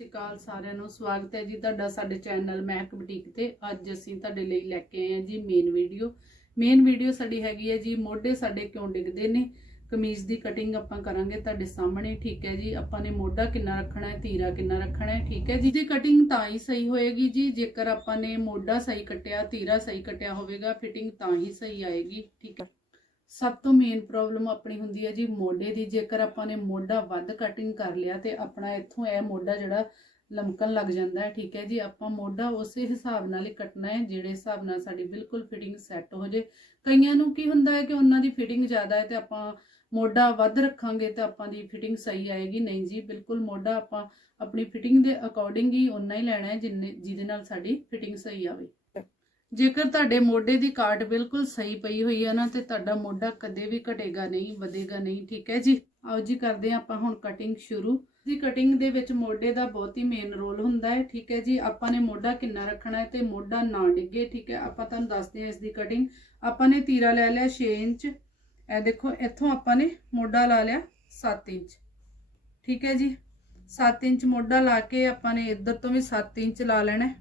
ਸਤਿ ਸ਼੍ਰੀ ਅਕਾਲ ਸਾਰਿਆਂ ਨੂੰ। ਸਵਾਗਤ ਹੈ ਜੀ ਤੁਹਾਡਾ ਸਾਡੇ ਚੈਨਲ ਮਹਿਕ ਬੁਟੀਕ ਤੇ। ਅੱਜ ਅਸੀਂ ਤੁਹਾਡੇ ਲਈ ਲੈ ਕੇ ਆਏ ਹਾਂ ਜੀ ਮੇਨ ਵੀਡੀਓ ਮੇਨ ਵੀਡੀਓ ਸਾਡੀ ਹੈਗੀ ਹੈ ਜੀ, ਮੋਢੇ ਸਾਡੇ ਕਿਉਂ ਡਿੱਗਦੇ ਨੇ? ਕਮੀਜ਼ ਦੀ ਕਟਿੰਗ ਆਪਾਂ ਕਰਾਂਗੇ ਤੁਹਾਡੇ ਸਾਹਮਣੇ, ਠੀਕ ਹੈ ਜੀ? ਆਪਾਂ ਨੇ ਮੋਢਾ ਕਿੰਨਾ ਰੱਖਣਾ ਹੈ ਤੀਰਾ ਕਿੰਨਾ ਰੱਖਣਾ ਹੈ, ਠੀਕ ਹੈ ਜੀ? ਦੀ ਕਟਿੰਗ ਤਾਂ ਹੀ ਸਹੀ ਹੋਏਗੀ ਜੀ, ਜੇਕਰ ਆਪਾਂ ਨੇ ਮੋਢਾ ਸਹੀ ਕੱਟਿਆ ਤੀਰਾ ਸਹੀ ਕੱਟਿਆ ਹੋਵੇਗਾ ਫਿਟਿੰਗ ਤਾਂ ਹੀ ਸਹੀ ਆਏਗੀ, ਠੀਕ ਹੈ? ਸਭ ਤੋਂ ਮੇਨ ਪ੍ਰੋਬਲਮ ਆਪਣੀ ਹੁੰਦੀ ਹੈ ਜੀ ਮੋਢੇ ਦੀ, ਜੇਕਰ ਆਪਾਂ ਨੇ ਮੋਢਾ ਵੱਧ ਕਟਿੰਗ ਕਰ ਲਿਆ ਤੇ ਆਪਣਾ ਇੱਥੋਂ ਇਹ ਮੋਢਾ ਜਿਹੜਾ ਲਮਕਣ ਲੱਗ ਜਾਂਦਾ ਹੈ, ਠੀਕ ਹੈ ਜੀ, ਆਪਾਂ ਮੋਢਾ ਉਸੇ ਹਿਸਾਬ ਨਾਲ ਹੀ ਕੱਟਣਾ ਹੈ, ਜਿਹੜੇ ਹਿਸਾਬ ਨਾਲ ਸਾਡੀ ਬਿਲਕੁਲ ਫਿਟਿੰਗ ਸੈੱਟ ਹੋ ਜੇ। ਕਈਆਂ ਨੂੰ ਕੀ ਹੁੰਦਾ ਹੈ ਕਿ ਉਹਨਾਂ ਦੀ ਫਿਟਿੰਗ ਜ਼ਿਆਦਾ ਹੈ ਤੇ ਆਪਾਂ ਮੋਢਾ ਵੱਧ ਰੱਖਾਂਗੇ ਤਾਂ ਆਪਾਂ ਦੀ ਫਿਟਿੰਗ ਸਹੀ ਆਏਗੀ। ਨਹੀਂ ਜੀ, ਬਿਲਕੁਲ ਮੋਢਾ ਆਪਾਂ ਆਪਣੀ ਫਿਟਿੰਗ ਦੇ ਅਕੋਰਡਿੰਗ ਹੀ ਉਨਾ ਹੀ ਲੈਣਾ ਹੈ ਜਿੰਨੇ, ਜਿਹਦੇ ਨਾਲ ਸਾਡੀ ਫਿਟਿੰਗ ਸਹੀ ਆਵੇ। ਜੇਕਰ ਤੁਹਾਡੇ ਮੋਢੇ ਦੀ ਕਾਟ ਬਿਲਕੁਲ ਸਹੀ ਪਈ ਹੋਈ ਹੈ ਨਾ, ਤੇ ਤੁਹਾਡਾ ਮੋਢਾ ਕਦੇ ਵੀ ਘਟੇਗਾ ਨਹੀਂ, ਵਧੇਗਾ ਨਹੀਂ, ਠੀਕ ਹੈ ਜੀ? ਆਓ ਜੀ, ਕਰਦੇ ਹਾਂ ਆਪਾਂ ਹੁਣ ਕਟਿੰਗ ਸ਼ੁਰੂ। ਦੀ ਕਟਿੰਗ ਦੇ ਵਿੱਚ ਮੋਢੇ ਦਾ ਬਹੁਤ ਹੀ ਮੇਨ ਰੋਲ ਹੁੰਦਾ ਹੈ, ਠੀਕ ਹੈ ਜੀ? ਆਪਾਂ ਨੇ ਮੋਢਾ ਕਿੰਨਾ ਰੱਖਣਾ ਹੈ ਤੇ ਮੋਢਾ ਨਾ ਡਿੱਗੇ, ਠੀਕ ਹੈ? ਆਪਾਂ ਤੁਹਾਨੂੰ ਦੱਸਦੇ ਹਾਂ ਇਸ ਦੀ ਕਟਿੰਗ ਆਪਾਂ ਨੇ ਤੀਰਾ ਲੈ ਲਿਆ 6 ਇੰਚ। ਇਹ ਦੇਖੋ, ਇੱਥੋਂ ਆਪਾਂ ਨੇ ਮੋਢਾ ਲਾ ਲਿਆ 7 ਇੰਚ। ਠੀਕ ਹੈ ਜੀ? 7 ਇੰਚ ਮੋਢਾ ਲਾ ਕੇ ਆਪਾਂ ਨੇ ਇੱਧਰ ਤੋਂ ਵੀ 7 ਇੰਚ ਲਾ ਲੈਣਾ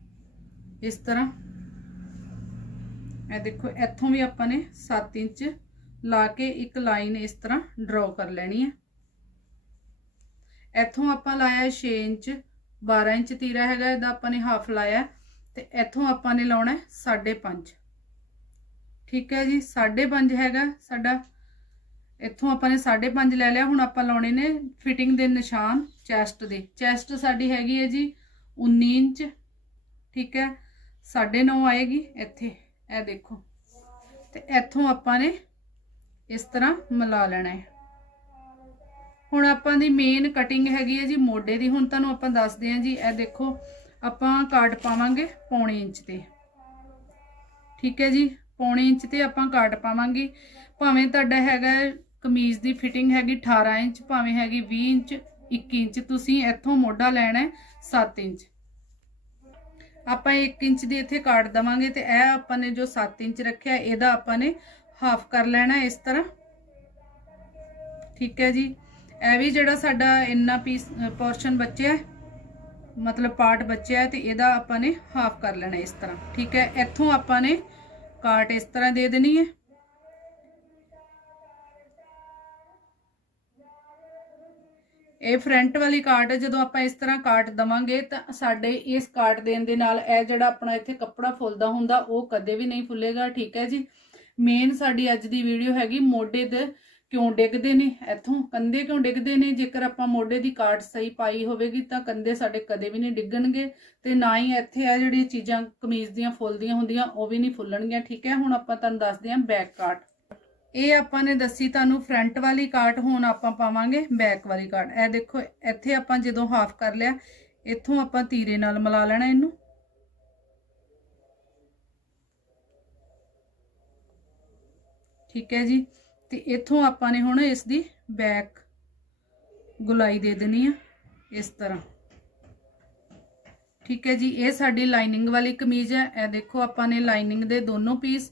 ਇਸ ਤਰ੍ਹਾਂ। ਇਹ ਦੇਖੋ, ਇੱਥੋਂ ਵੀ ਆਪਾਂ ਨੇ 7 ਇੰਚ ਲਾ ਕੇ ਇੱਕ ਲਾਈਨ ਇਸ ਤਰ੍ਹਾਂ ਡਰਾ ਕਰ ਲੈਣੀ ਹੈ। ਇੱਥੋਂ ਆਪਾਂ ਲਾਇਆ 6 ਇੰਚ 12 ਇੰਚ ਤੀਰਾ ਹੈਗਾ, ਇਹਦਾ ਆਪਾਂ ਨੇ ਹਾਫ ਲਾਇਆ, ਤੇ ਇੱਥੋਂ ਆਪਾਂ ਨੇ ਲਾਉਣਾ 5.5 ਠੀਕ ਹੈ ਜੀ 5.5 ਹੈਗਾ ਸਾਡਾ। ਇੱਥੋਂ ਆਪਾਂ ਨੇ 5.5 ਲੈ ਲਿਆ, ਹੁਣ ਆਪਾਂ ਲਾਉਣੇ ਨੇ ਫਿਟਿੰਗ ਦੇ ਨਿਸ਼ਾਨ ਚੈਸਟ ਦੇ। ਚੈਸਟ ਸਾਡੀ ਹੈਗੀ ਹੈ ਜੀ 19 ਇੰਚ। ਠੀਕ ਹੈ 9.5 ਆਏਗੀ ਇੱਥੇ। ਇਹ ਦੇਖੋ। ਤੇ ਇੱਥੋਂ ਆਪਾਂ ਨੇ ਇਸ ਤਰ੍ਹਾਂ ਮਿਲਾ ਲੈਣਾ ਹੈ। ਹੁਣ ਆਪਾਂ ਦੀ ਮੇਨ ਕਟਿੰਗ ਹੈਗੀ ਹੈ ਜੀ ਮੋਢੇ ਦੀ। ਹੁਣ ਤੁਹਾਨੂੰ ਆਪਾਂ ਦੱਸਦੇ ਹਾਂ ਜੀ, ਇਹ ਦੇਖੋ, ਆਪਾਂ ਕਾਟ ਪਾਵਾਂਗੇ ਪੌਣੇ ਇੰਚ ਤੇ। ਠੀਕ ਹੈ ਜੀ, ਪੌਣੇ ਇੰਚ ਤੇ ਆਪਾਂ ਕਾਟ ਪਾਵਾਂਗੇ। ਭਾਵੇਂ ਤੁਹਾਡਾ ਹੈਗਾ ਕਮੀਜ਼ ਦੀ ਫਿਟਿੰਗ ਹੈਗੀ 18 ਇੰਚ, ਭਾਵੇਂ ਹੈਗੀ 20 ਇੰਚ 21 ਇੰਚ, ਤੁਸੀਂ ਇੱਥੋਂ ਮੋਢਾ ਲੈਣਾ ਹੈ 7 ਇੰਚ। ਆਪਾਂ 1 ਇੰਚ ਦੀ ਇੱਥੇ ਕਾਟ ਦਵਾਂਗੇ ਤੇ ਇਹ ਆਪਾਂ ਨੇ ਜੋ 7 ਇੰਚ ਰੱਖਿਆ, ਇਹਦਾ ਆਪਾਂ ਨੇ ਹਾਫ ਕਰ ਲੈਣਾ ਇਸ ਤਰ੍ਹਾਂ। ਠੀਕ ਹੈ ਜੀ? ਇਹ ਵੀ ਜਿਹੜਾ ਸਾਡਾ ਇੰਨਾ ਪੀਸ ਪੋਰਸ਼ਨ ਬਚਿਆ, ਮਤਲਬ ਪਾਰਟ ਬਚਿਆ ਹੈ ਤੇ ਇਹਦਾ ਆਪਾਂ ਨੇ ਹਾਫ ਕਰ ਲੈਣਾ ਇਸ ਤਰ੍ਹਾਂ। ਠੀਕ ਹੈ? ਇੱਥੋਂ ਆਪਾਂ ਨੇ ਕਾਟ ਇਸ ਤਰ੍ਹਾਂ ਦੇ ਦੇਣੀ ਹੈ। ਇਹ ਫਰੰਟ ਵਾਲੀ ਕਾਟ ਜਦੋਂ ਆਪਾਂ ਇਸ ਤਰ੍ਹਾਂ ਕਾਟ ਦਵਾਂਗੇ ਤਾਂ ਸਾਡੇ ਇਸ ਕਾਟ ਦੇਣ ਦੇ ਨਾਲ ਇਹ ਜਿਹੜਾ ਆਪਣਾ ਇੱਥੇ ਕੱਪੜਾ ਫੁੱਲਦਾ ਹੁੰਦਾ, ਉਹ ਕਦੇ ਵੀ ਨਹੀਂ ਫੁੱਲੇਗਾ, ਠੀਕ ਹੈ ਜੀ? ਮੇਨ ਸਾਡੀ ਅੱਜ ਦੀ ਵੀਡੀਓ ਹੈਗੀ ਮੋਢੇ ਦੇ ਕਿਉਂ ਡਿੱਗਦੇ ਨੇ, ਇੱਥੋਂ ਕੰਦੇ ਕਿਉਂ ਡਿੱਗਦੇ ਨੇ? ਜੇਕਰ ਆਪਾਂ ਮੋਢੇ ਦੀ ਕਾਟ ਸਹੀ ਪਾਈ ਹੋਵੇਗੀ ਤਾਂ ਕੰਦੇ ਸਾਡੇ ਕਦੇ ਵੀ ਨਹੀਂ ਡਿੱਗਣਗੇ ਤੇ ਨਾ ਹੀ ਇੱਥੇ ਆ ਜਿਹੜੀ ਚੀਜ਼ਾਂ ਕਮੀਜ਼ ਦੀਆਂ ਫੁੱਲਦੀਆਂ ਹੁੰਦੀਆਂ, ਉਹ ਵੀ ਨਹੀਂ ਫੁੱਲਣਗੀਆਂ, ਠੀਕ ਹੈ? ਹੁਣ ਆਪਾਂ ਤੁਹਾਨੂੰ ਦੱਸਦੇ ਹਾਂ ਬੈਕ ਕਾਟ ਇਹ ਆਪਾਂ ਨੇ ਦੱਸੀ ਤੁਹਾਨੂੰ ਫਰੰਟ ਵਾਲੀ ਕਾਟ ਹੁਣ ਆਪਾਂ ਪਾਵਾਂਗੇ ਬੈਕ ਵਾਲੀ ਕਾਟ ਇਹ ਦੇਖੋ, ਇੱਥੇ ਆਪਾਂ ਜਦੋਂ ਹਾਫ ਕਰ ਲਿਆ, ਇੱਥੋਂ ਆਪਾਂ ਤੀਰੇ ਨਾਲ ਮਿਲਾ ਲੈਣਾ ਇਹਨੂੰ। ਠੀਕ ਹੈ ਜੀ? ਤੇ ਇੱਥੋਂ ਆਪਾਂ ਨੇ ਹੁਣ ਇਸ ਦੀ ਬੈਕ ਗੁਲਾਈ ਦੇ ਦੇਣੀ ਆ, ਇਸ ਤਰ੍ਹਾਂ। ਠੀਕ ਹੈ ਜੀ? ਇਹ ਸਾਡੀ ਲਾਈਨਿੰਗ ਵਾਲੀ ਕਮੀਜ਼ ਹੈ। ਇਹ ਦੇਖੋ, ਆਪਾਂ ਨੇ ਲਾਈਨਿੰਗ ਦੇ ਦੋਨੋਂ ਪੀਸ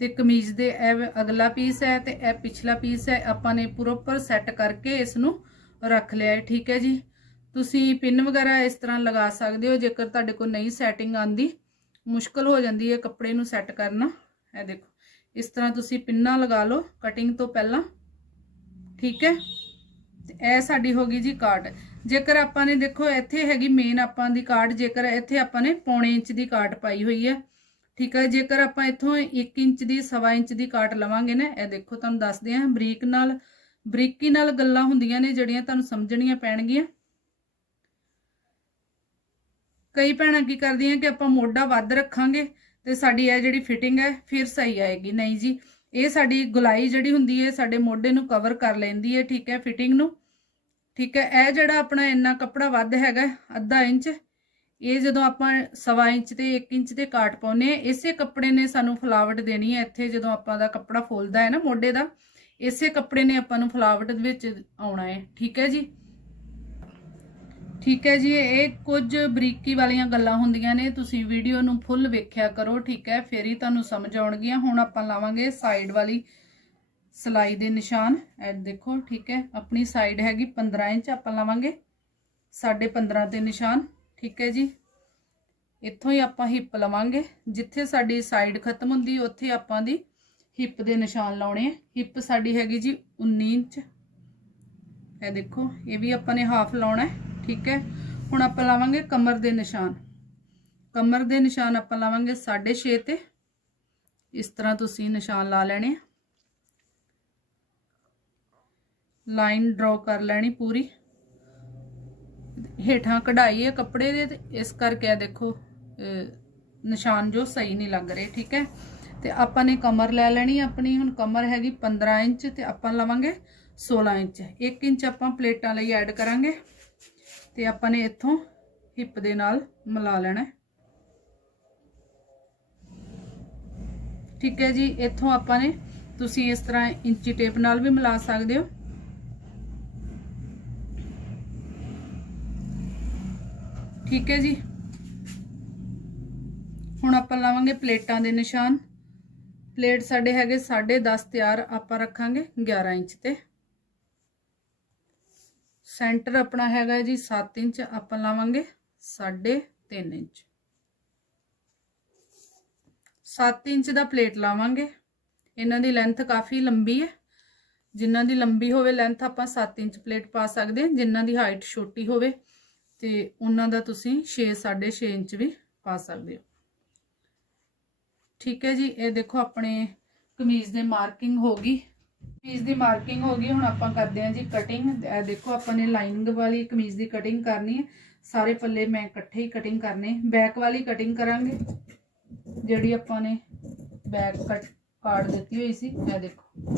ਤੇ ਕਮੀਜ਼ ਦੇ ਇਹ ਅਗਲਾ ਪੀਸ ਹੈ ਤੇ ਇਹ ਪਿਛਲਾ ਪੀਸ ਹੈ। ਆਪਾਂ ਨੇ ਪ੍ਰੋਪਰ ਸੈੱਟ ਕਰਕੇ ਇਸ ਨੂੰ ਰੱਖ ਲਿਆ ਹੈ, ਠੀਕ ਹੈ ਜੀ। ਤੁਸੀਂ ਪਿੰਨ ਵਗੈਰਾ ਇਸ ਤਰ੍ਹਾਂ ਲਗਾ ਸਕਦੇ ਹੋ, ਜੇਕਰ ਤੁਹਾਡੇ ਕੋਲ ਨਹੀਂ ਸੈਟਿੰਗ ਆਂਦੀ ਮੁਸ਼ਕਲ ਹੋ ਜਾਂਦੀ ਹੈ ਕੱਪੜੇ ਨੂੰ ਸੈੱਟ ਕਰਨਾ। ਇਹ ਦੇਖੋ, ਇਸ ਤਰ੍ਹਾਂ ਤੁਸੀਂ ਪਿੰਨਾ ਲਗਾ ਲਓ ਕਟਿੰਗ ਤੋਂ ਪਹਿਲਾਂ, ਠੀਕ ਹੈ। ਤੇ ਇਹ ਸਾਡੀ ਹੋ ਗਈ ਜੀ ਕਾਟ। ਜੇਕਰ ਆਪਾਂ ਨੇ ਦੇਖੋ, ਇੱਥੇ ਹੈਗੀ ਮੇਨ ਆਪਾਂ ਦੀ ਕਾਟ, ਜੇਕਰ ਇੱਥੇ ਆਪਾਂ ਨੇ ਪੌਣੇ ਇੰਚ ਦੀ ਕਾਟ ਪਾਈ ਹੋਈ ਹੈ। ਠੀਕ ਹੈ ਜੇਕਰ ਆਪਾਂ ਇੱਥੋਂ 1 ਇੰਚ ਦੀ 1.5 ਇੰਚ ਦੀ ਕਾਟ ਲਵਾਂਗੇ ਨਾ, ਇਹ ਦੇਖੋ ਤੁਹਾਨੂੰ ਦੱਸਦੇ ਹਾਂ ਬਰੀਕ ਨਾਲ, ਬਰੀਕੀ ਨਾਲ ਗੱਲਾਂ ਹੁੰਦੀਆਂ ਨੇ ਜਿਹੜੀਆਂ ਤੁਹਾਨੂੰ ਸਮਝਣੀਆਂ ਪੈਣਗੀਆਂ। ਕਈ ਭੈਣਾਂ ਕੀ ਕਰਦੀਆਂ ਕਿ ਆਪਾਂ ਮੋਢਾ ਵੱਧ ਰੱਖਾਂਗੇ ਤੇ ਸਾਡੀ ਇਹ ਜਿਹੜੀ ਫਿਟਿੰਗ ਹੈ ਫਿਰ ਸਹੀ ਆਏਗੀ। ਨਹੀਂ ਜੀ, ਇਹ ਸਾਡੀ ਗੁਲਾਈ ਜਿਹੜੀ ਹੁੰਦੀ ਹੈ, ਸਾਡੇ ਮੋਢੇ ਨੂੰ ਕਵਰ ਕਰ ਲੈਂਦੀ ਹੈ, ਠੀਕ ਹੈ ਫਿਟਿੰਗ ਨੂੰ। ਠੀਕ ਹੈ, ਇਹ ਜਿਹੜਾ ਆਪਣਾ ਇੰਨਾ ਕੱਪੜਾ ਵੱਧ ਹੈਗਾ, ਅੱਧਾ ਇੰਚ ਇਹ ਜਦੋਂ ਆਪਾਂ ਸਵਾ ਇੰਚ ਤੇ 1 ਇੰਚ ਤੇ ਕਾਟ ਪਾਉਨੇ ਆ ਇਸੇ ਕੱਪੜੇ ਨੇ ਸਾਨੂੰ ਫਲਾਵਟ ਦੇਣੀ ਹੈ। ਇੱਥੇ ਜਦੋਂ ਆਪਾਂ ਦਾ ਕੱਪੜਾ ਫੁੱਲਦਾ ਹੈ ਨਾ ਮੋਢੇ ਦਾ, ਇਸੇ ਕੱਪੜੇ ਨੇ ਆਪਾਂ ਨੂੰ ਫਲਾਵਟ ਦੇ ਵਿੱਚ ਆਉਣਾ ਹੈ। ਠੀਕ ਹੈ ਜੀ? ਠੀਕ ਹੈ ਜੀ, ਇਹ ਕੁਝ ਬਰੀਕੀ ਵਾਲੀਆਂ ਗੱਲਾਂ ਹੁੰਦੀਆਂ ਨੇ। ਤੁਸੀਂ ਵੀਡੀਓ ਨੂੰ ਫੁੱਲ ਵੇਖਿਆ ਕਰੋ, ਠੀਕ ਹੈ? ਫੇਰ ਹੀ ਤੁਹਾਨੂੰ ਸਮਝ ਆਉਣਗੀਆਂ। ਹੁਣ ਆਪਾਂ ਲਾਵਾਂਗੇ ਸਾਈਡ ਵਾਲੀ ਸਲਾਈ ਦੇ ਨਿਸ਼ਾਨ। ਇਹ ਦੇਖੋ, ਠੀਕ ਹੈ? ਆਪਣੀ ਸਾਈਡ ਹੈਗੀ 15 ਇੰਚ, ਆਪਾਂ ਲਾਵਾਂਗੇ ਸਾਢੇ 15 ਤੇ ਨਿਸ਼ਾਨ। ਠੀਕ ਹੈ ਜੀ। ਇੱਥੋਂ ਹੀ ਆਪਾਂ ਹਿੱਪ ਲਵਾਂਗੇ। ਜਿੱਥੇ ਸਾਡੀ ਸਾਈਡ ਖਤਮ ਹੁੰਦੀ, ਉੱਥੇ ਆਪਾਂ ਦੀ ਹਿੱਪ ਦੇ ਨਿਸ਼ਾਨ ਲਾਉਣੇ ਆ। ਹਿੱਪ ਸਾਡੀ ਹੈਗੀ ਜੀ 19 ਇੰਚ। ਇਹ ਦੇਖੋ, ਇਹ ਵੀ ਆਪਾਂ ਨੇ ਹਾਫ ਲਾਉਣਾ ਹੈ, ਠੀਕ ਹੈ। ਹੁਣ ਆਪਾਂ ਲਾਵਾਂਗੇ ਕਮਰ ਦੇ ਨਿਸ਼ਾਨ। ਕਮਰ ਦੇ ਨਿਸ਼ਾਨ ਆਪਾਂ ਲਾਵਾਂਗੇ 6.5 ਤੇ। ਇਸ ਤਰ੍ਹਾਂ ਤੁਸੀਂ ਨਿਸ਼ਾਨ ਲਾ ਲੈਣੇ ਆ। ਲਾਈਨ ਡਰਾ ਕਰ ਲੈਣੀ ਪੂਰੀ। ਹੇਠਾਂ ਕਢਾਈ ਹੈ ਕੱਪੜੇ ਦੇ ਤੇ ਇਸ ਕਰਕੇ ਇਹ ਦੇਖੋ ਨਿਸ਼ਾਨ ਜੋ ਸਹੀ ਨਹੀਂ ਲੱਗ ਰਹੇ, ਠੀਕ ਹੈ? ਤੇ ਆਪਾਂ ਨੇ ਕਮਰ ਲੈ ਲੈਣੀ ਆਪਣੀ, ਹੁਣ ਕਮਰ ਹੈਗੀ 15 ਇੰਚ ਤੇ ਆਪਾਂ ਲਵਾਂਗੇ 16 ਇੰਚ। 1 ਇੰਚ ਆਪਾਂ ਪਲੇਟਾਂ ਲਈ ਐਡ ਕਰਾਂਗੇ ਤੇ ਆਪਾਂ ਨੇ ਇੱਥੋਂ ਹਿੱਪ ਦੇ ਨਾਲ ਮਿਲਾ ਲੈਣਾ ਠੀਕ ਹੈ ਜੀ, ਇੱਥੋਂ ਆਪਾਂ ਨੇ ਤੁਸੀਂ ਇਸ ਤਰ੍ਹਾਂ ਇੰਚੀ ਟੇਪ ਨਾਲ ਵੀ ਮਿਲਾ ਸਕਦੇ ਹੋ। ਠੀਕ ਹੈ ਜੀ। ਹੁਣ ਆਪਾਂ ਲਾਵਾਂਗੇ ਪਲੇਟਾਂ ਦੇ ਨਿਸ਼ਾਨ। ਪਲੇਟ ਸਾਡੇ ਹੈਗੇ 10.5 ਤਿਆਰ, ਆਪਾਂ ਰੱਖਾਂਗੇ 11 ਇੰਚ ਤੇ। ਸੈਂਟਰ ਆਪਣਾ ਹੈਗਾ ਜੀ 7 ਇੰਚ, ਆਪਾਂ ਲਾਵਾਂਗੇ 3.5 ਇੰਚ। 7 ਇੰਚ ਦਾ ਪਲੇਟ ਲਾਵਾਂਗੇ। ਇਹਨਾਂ ਦੀ ਲੈਂਥ ਕਾਫੀ ਲੰਬੀ ਹੈ। ਜਿਨ੍ਹਾਂ ਦੀ ਲੰਬੀ ਹੋਵੇ ਲੈਂਥ ਆਪਾਂ 7 ਇੰਚ ਪਲੇਟ ਪਾ ਸਕਦੇ ਹਾਂ, ਜਿਨ੍ਹਾਂ ਦੀ ਹਾਈਟ ਛੋਟੀ ਹੋਵੇ। ਤੇ ਉਹਨਾਂ ਦਾ ਤੁਸੀਂ 6 6.5 ਇੰਚ ਵੀ ਪਾ ਸਕਦੇ ਹੋ। ਠੀਕ ਹੈ ਜੀ, ਇਹ ਦੇਖੋ ਆਪਣੇ ਕਮੀਜ਼ ਦੇ ਮਾਰਕਿੰਗ ਹੋ ਗਈ। ਕਮੀਜ਼ ਦੀ ਮਾਰਕਿੰਗ ਹੋ ਗਈ, ਹੁਣ ਆਪਾਂ ਕਰਦੇ ਹਾਂ ਜੀ ਕਟਿੰਗ ਇਹ ਦੇਖੋ ਆਪਾਂ ਨੇ ਲਾਈਨਿੰਗ ਵਾਲੀ ਕਮੀਜ਼ ਦੀ ਕਟਿੰਗ ਕਰਨੀ ਹੈ। ਸਾਰੇ ਪੱਲੇ ਮੈਂ ਇਕੱਠੇ ਹੀ ਕਟਿੰਗ ਕਰਨੇ। ਬੈਕ ਵਾਲੀ ਕਟਿੰਗ ਕਰਾਂਗੇ, ਜਿਹੜੀ ਆਪਾਂ ਨੇ ਬੈਕ ਕਟ ਕਾਰਡ ਦਿੱਤੀ ਹੋਈ ਸੀ, ਇਹ ਦੇਖੋ।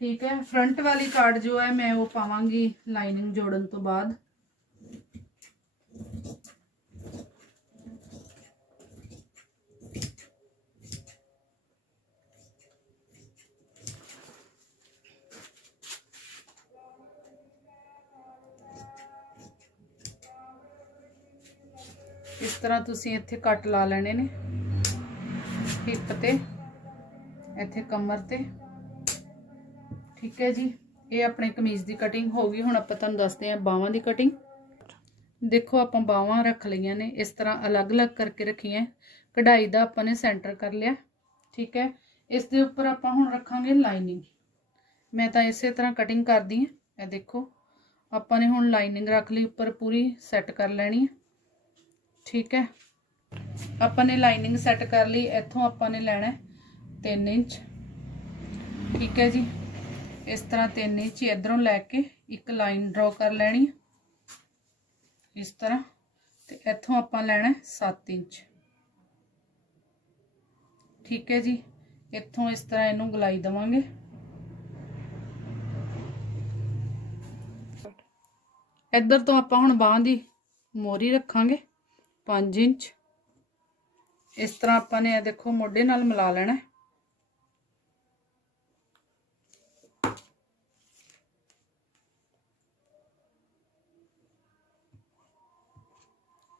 ਠੀਕ ਹੈ ਫਰੰਟ ਵਾਲੀ ਕਾਰਡ ਜੋ ਹੈ, ਮੈਂ ਉਹ ਪਾਵਾਂਗੀ ਲਾਈਨਿੰਗ ਜੋੜਨ ਤੋਂ ਬਾਅਦ। ਇਸ ਤਰ੍ਹਾਂ ਤੁਸੀਂ ਇੱਥੇ ਕੱਟ ਲਾ ਲੈਣੇ ਨੇ? ਹਿੱਪ ਤੇ, ਇੱਥੇ ਕਮਰ ਤੇ। ਠੀਕ ਹੈ ਜੀ। ਇਹ ਆਪਣੇ ਕਮੀਜ਼ ਦੀ ਕਟਿੰਗ ਹੋ ਗਈ। ਹੁਣ ਆਪਾਂ ਤੁਹਾਨੂੰ ਦੱਸਦੇ ਹਾਂ ਬਾਹਾਂ ਦੀ ਕਟਿੰਗ ਦੇਖੋ, ਆਪਾਂ ਬਾਹਾਂ ਰੱਖ ਲਈਆਂ ਨੇ। ਇਸ ਤਰ੍ਹਾਂ ਅਲੱਗ-ਅਲੱਗ ਕਰਕੇ ਰੱਖੀਆਂ। ਕਢਾਈ ਦਾ ਆਪਾਂ ਨੇ ਸੈਂਟਰ ਕਰ ਲਿਆ। ਠੀਕ ਹੈ। ਇਸ ਦੇ ਉੱਪਰ ਆਪਾਂ ਹੁਣ ਰੱਖਾਂਗੇ ਲਾਈਨਿੰਗ ਮੈਂ ਤਾਂ ਇਸੇ ਤਰ੍ਹਾਂ ਕਟਿੰਗ ਕਰਦੀ ਹਾਂ। ਇਹ ਦੇਖੋ, ਆਪਾਂ ਨੇ ਹੁਣ ਲਾਈਨਿੰਗ ਰੱਖ ਲਈ, ਉੱਪਰ ਪੂਰੀ ਸੈੱਟ ਕਰ ਲੈਣੀ ਹੈ। ਠੀਕ ਹੈ। ਆਪਾਂ ਨੇ ਲਾਈਨਿੰਗ ਸੈੱਟ ਕਰ ਲਈ, ਇੱਥੋਂ ਆਪਾਂ ਨੇ ਲੈਣਾ 3 ਇੰਚ। ਠੀਕ ਹੈ ਜੀ। ਇਸ ਤਰ੍ਹਾਂ 3 ਇੰਚ ਇਧਰੋਂ ਲੈ ਕੇ ਇੱਕ ਲਾਈਨ ਡਰਾ ਕਰ ਲੈਣੀ ਇਸ ਤਰ੍ਹਾਂ ਤੇ ਇੱਥੋਂ ਆਪਾਂ ਲੈਣਾ 7 ਇੰਚ। ਠੀਕ ਹੈ ਜੀ। ਇੱਥੋਂ ਇਸ ਤਰ੍ਹਾਂ ਇਹਨੂੰ ਗਲਾਈ ਦਵਾਂਗੇ। ਇੱਧਰ ਤੋਂ ਆਪਾਂ ਹੁਣ ਬਾਹਾਂ ਦੀ ਮੋਰੀ ਰੱਖਾਂਗੇ। 5 ਇੰਚ। ਇਸ ਤਰ੍ਹਾਂ ਆਪਾਂ ਨੇ ਇਹ ਦੇਖੋ ਮੋਢੇ ਨਾਲ ਮਿਲਾ ਲੈਣਾ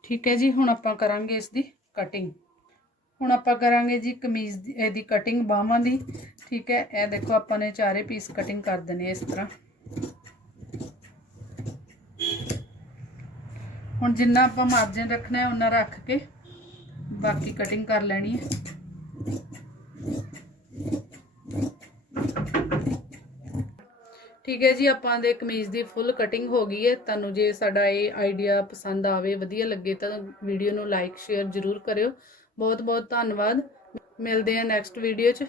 ਠੀਕ ਹੈ ਜੀ, ਹੁਣ ਆਪਾਂ ਕਰਾਂਗੇ ਇਸ ਦੀ ਕਟਿੰਗ ਹੁਣ ਆਪਾਂ ਕਰਾਂਗੇ ਜੀ ਕਮੀਜ਼ ਦੀ, ਇਹਦੀ ਕਟਿੰਗ ਬਾਹਾਂ ਦੀ। ਠੀਕ ਹੈ, ਇਹ ਦੇਖੋ ਆਪਾਂ ਨੇ ਚਾਰੇ ਪੀਸ ਕਟਿੰਗ ਕਰ ਦੇਣੇ ਇਸ ਤਰ੍ਹਾਂ। ਹੁਣ ਜਿੰਨਾ ਆਪਾਂ ਮਾਰਜਨ ਰੱਖਣਾ ਹੈ ਉਹਨਾਂ ਰੱਖ ਕੇ ਬਾਕੀ ਕਟਿੰਗ ਕਰ ਲੈਣੀ ਹੈ। ਠੀਕ ਹੈ ਜੀ, ਆਪਾਂ ਦੇ ਕਮੀਜ਼ ਦੀ ਫੁੱਲ ਕਟਿੰਗ ਹੋ ਗਈ ਹੈ। ਤੁਹਾਨੂੰ ਜੇ ਸਾਡਾ ਇਹ ਆਈਡੀਆ ਪਸੰਦ ਆਵੇ, ਵਧੀਆ ਲੱਗੇ ਤਾਂ ਵੀਡੀਓ ਨੂੰ ਲਾਈਕ ਸ਼ੇਅਰ ਜ਼ਰੂਰ ਕਰਿਓ। ਬਹੁਤ ਬਹੁਤ ਧੰਨਵਾਦ। ਮਿਲਦੇ ਹਾਂ ਨੈਕਸਟ ਵੀਡੀਓ 'ਚ।